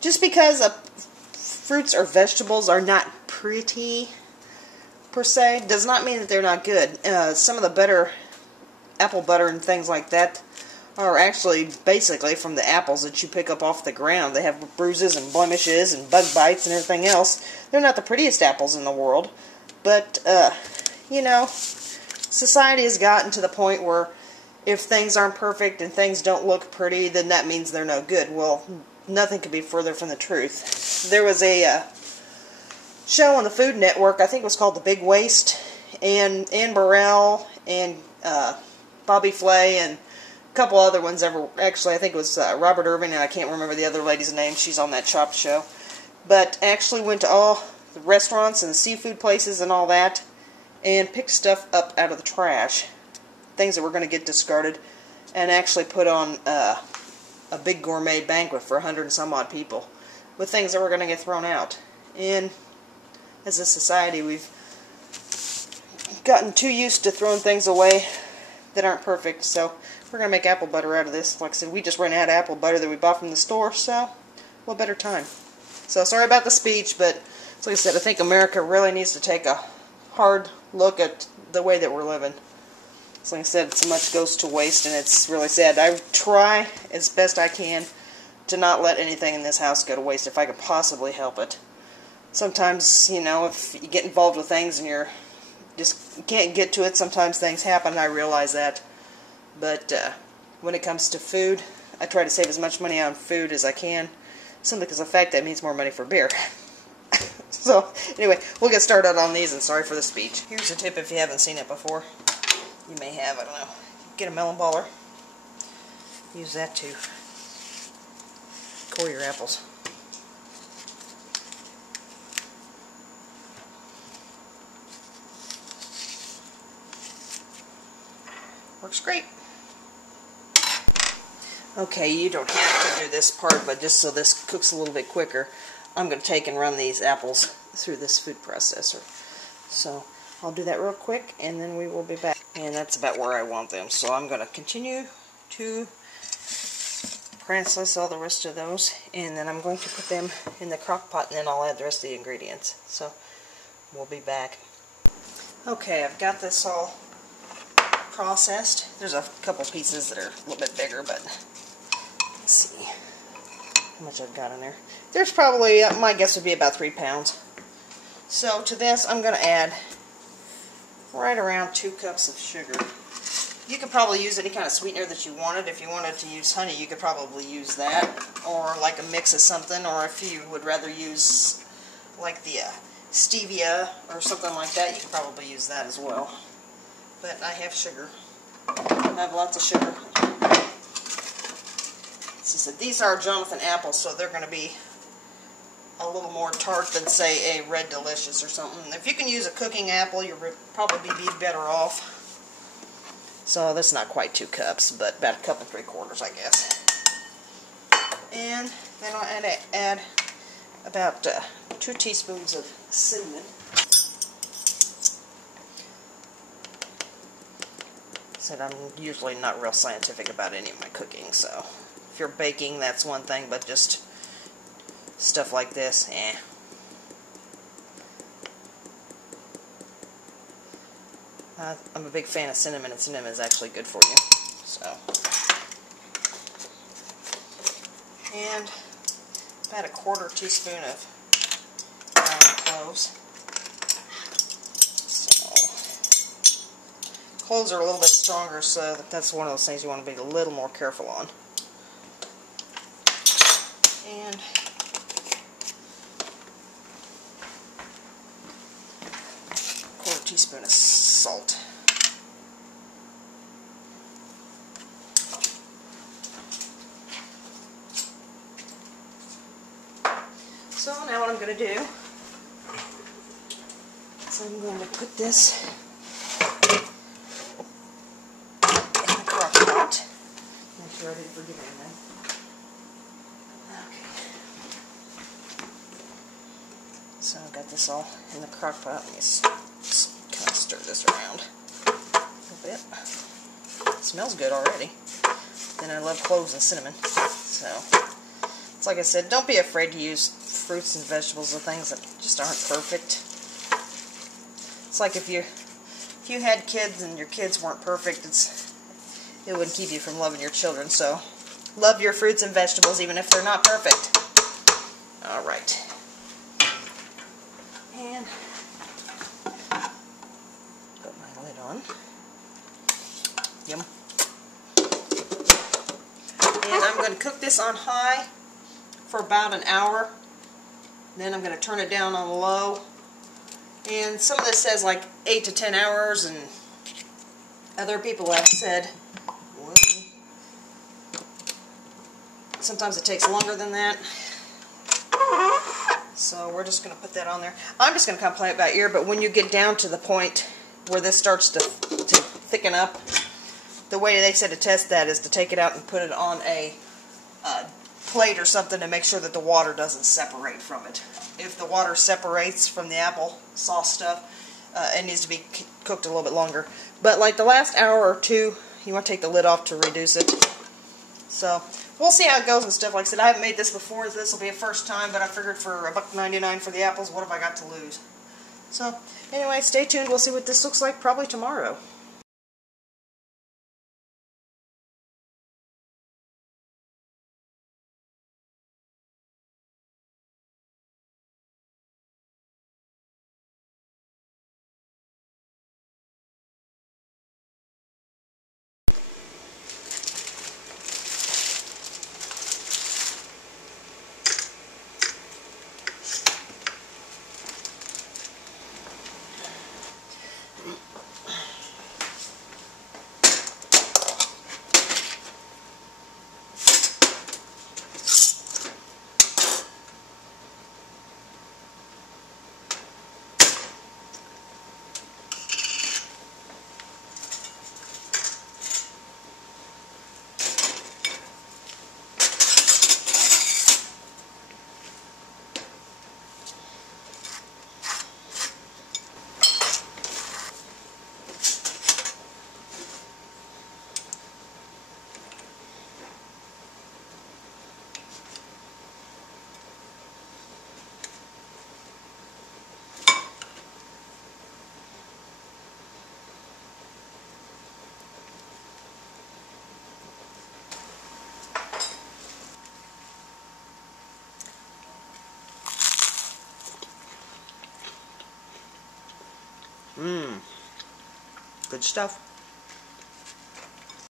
Just because fruits or vegetables are not pretty, per se, does not mean that they're not good. Some of the better apple butter and things like that are actually basically from the apples that you pick up off the ground. They have bruises and blemishes and bug bites and everything else. They're not the prettiest apples in the world, but, you know, society has gotten to the point where if things aren't perfect and things don't look pretty, then that means they're no good. Well, nothing could be further from the truth. There was a show on the Food Network, I think it was called The Big Waste, and Ann Burrell and Bobbi Flay and a couple other ones. Actually, I think it was Robert Irving, and I can't remember the other lady's name. She's on that Chopped show. But actually went to all the restaurants and seafood places and all that, and picked stuff up out of the trash, things that were going to get discarded, and actually put on a big gourmet banquet for 100 and some odd people with things that were going to get thrown out. And as a society, we've gotten too used to throwing things away that aren't perfect, so we're going to make apple butter out of this. Like I said, we just ran out of apple butter that we bought from the store, so what better time? So sorry about the speech, but like I said, I think America really needs to take a hard look at the way that we're living. So like I said, so much goes to waste, and it's really sad. I try as best I can to not let anything in this house go to waste if I can possibly help it. Sometimes, you know, if you get involved with things and you can't get to it, sometimes things happen, and I realize that. But when it comes to food, I try to save as much money on food as I can, simply because of the fact that means more money for beer. So, anyway, we'll get started on these, and sorry for the speech. Here's a tip if you haven't seen it before. You may have, I don't know. Get a melon baller. Use that to core your apples. Works great. Okay, you don't have to do this part, but just so this cooks a little bit quicker, I'm going to take and run these apples through this food processor. So I'll do that real quick, and then we will be back. And that's about where I want them. So I'm going to continue to process all the rest of those, and then I'm going to put them in the crock pot, and then I'll add the rest of the ingredients. So we'll be back. Okay, I've got this all processed. There's a couple pieces that are a little bit bigger, but let's see how much I've got in there. There's probably, my guess would be about 3 pounds. So to this, I'm going to add right around 2 cups of sugar. You could probably use any kind of sweetener that you wanted. If you wanted to use honey, you could probably use that, or like a mix of something, or if you would rather use like the stevia or something like that, you could probably use that as well. But I have sugar. I have lots of sugar. As I said, these are Jonathan apples, so they're going to be a little more tart than, say, a Red Delicious or something. If you can use a cooking apple, you'll probably be better off. So that's not quite 2 cups, but about 1 3/4, I guess. And then I'll add about 2 teaspoons of cinnamon. Said I'm usually not real scientific about any of my cooking, so if you're baking, that's one thing, but just stuff like this, I'm a big fan of cinnamon, and cinnamon is actually good for you. So, and about 1/4 teaspoon of cloves. So, cloves are a little bit stronger, so that's one of those things you want to be a little more careful on. And 1/4 teaspoon of salt. So now what I'm going to do is I'm going to put this in the crock pot. Make sure I didn't forget anything. Okay. So I've got this all in the crock pot. Let me just kind of stir this around a little bit. It smells good already. Then I love cloves and cinnamon. So It's like I said, don't be afraid to use fruits and vegetables or things that just aren't perfect. It's like if you had kids and your kids weren't perfect, it wouldn't keep you from loving your children. So love your fruits and vegetables even if they're not perfect. Alright. And put my lid on. Yum. And I'm going to cook this on high for about an hour. Then I'm going to turn it down on low. And some of this says like 8 to 10 hours, and other people have said sometimes it takes longer than that. So we're just going to put that on there. I'm just going to kind of play it by ear, but when you get down to the point where this starts to thicken up, the way they said to test that is to take it out and put it on a plate or something to make sure that the water doesn't separate from it. If the water separates from the apple sauce stuff, it needs to be cooked a little bit longer. But like the last hour or two, you want to take the lid off to reduce it. So we'll see how it goes and stuff. Like I said, I haven't made this before. This will be a first time, but I figured for $1.99 for the apples, what have I got to lose? So anyway, stay tuned. We'll see what this looks like probably tomorrow. Good stuff.